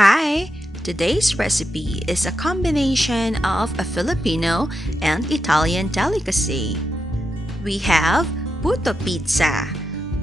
Hi! Today's recipe is a combination of a Filipino and Italian delicacy. We have Puto-Pizza.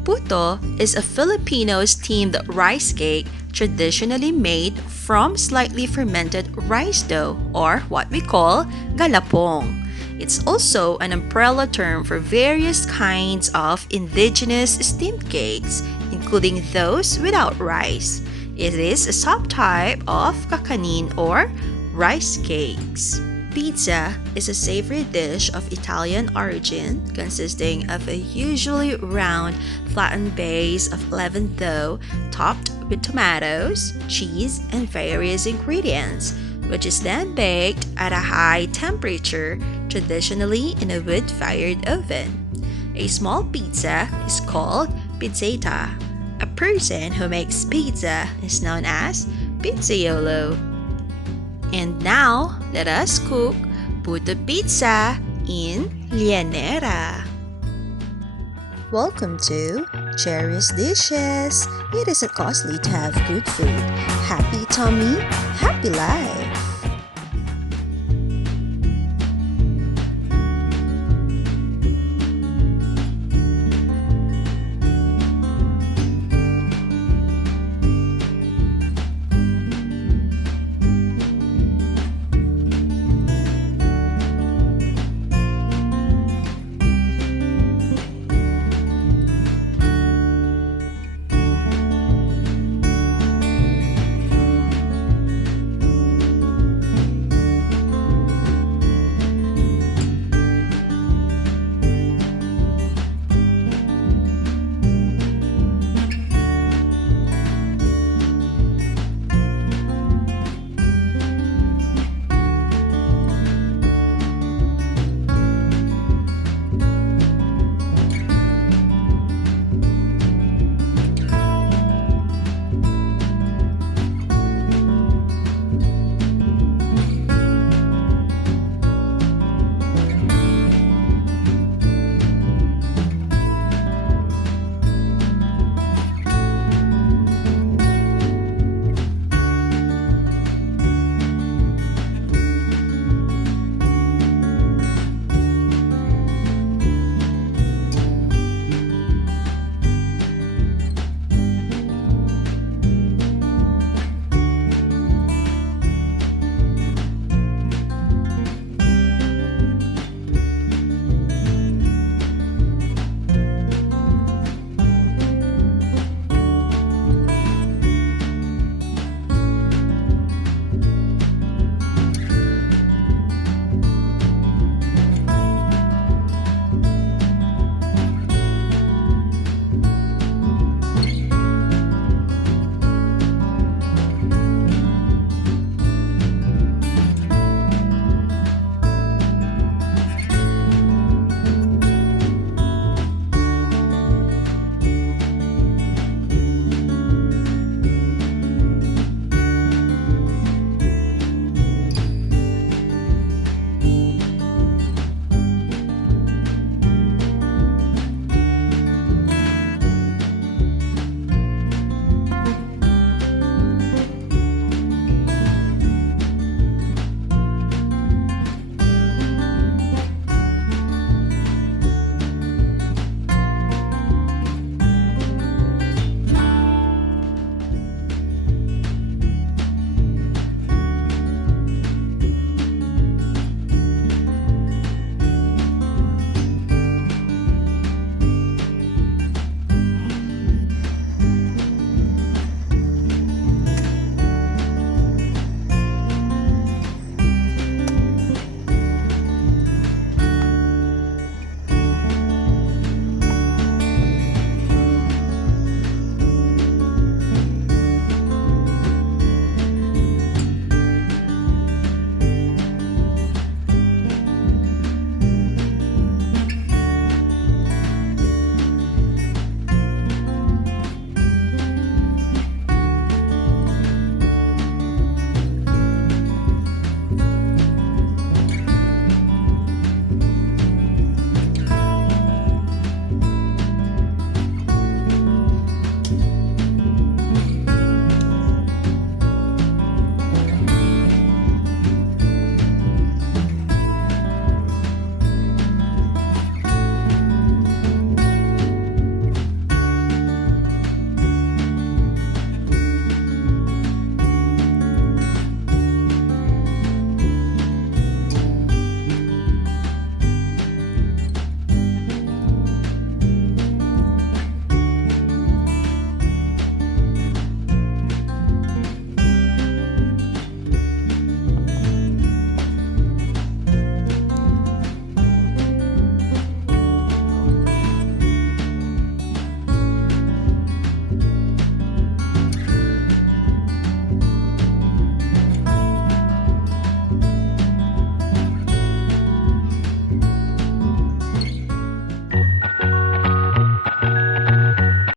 Puto is a Filipino steamed rice cake traditionally made from slightly fermented rice dough, or what we call galapong. It's also an umbrella term for various kinds of indigenous steamed cakes, including those without rice. It is a subtype of kakanin or rice cakes. Pizza is a savory dish of Italian origin consisting of a usually round, flattened base of leavened dough topped with tomatoes, cheese, and various ingredients, which is then baked at a high temperature, traditionally in a wood-fired oven. A small pizza is called pizzetta. A person who makes pizza is known as pizzaiolo. And now, let us cook Puto-Pizza in llanera. Welcome to Cherry's Dishes. It isn't costly to have good food. Happy tummy, happy life.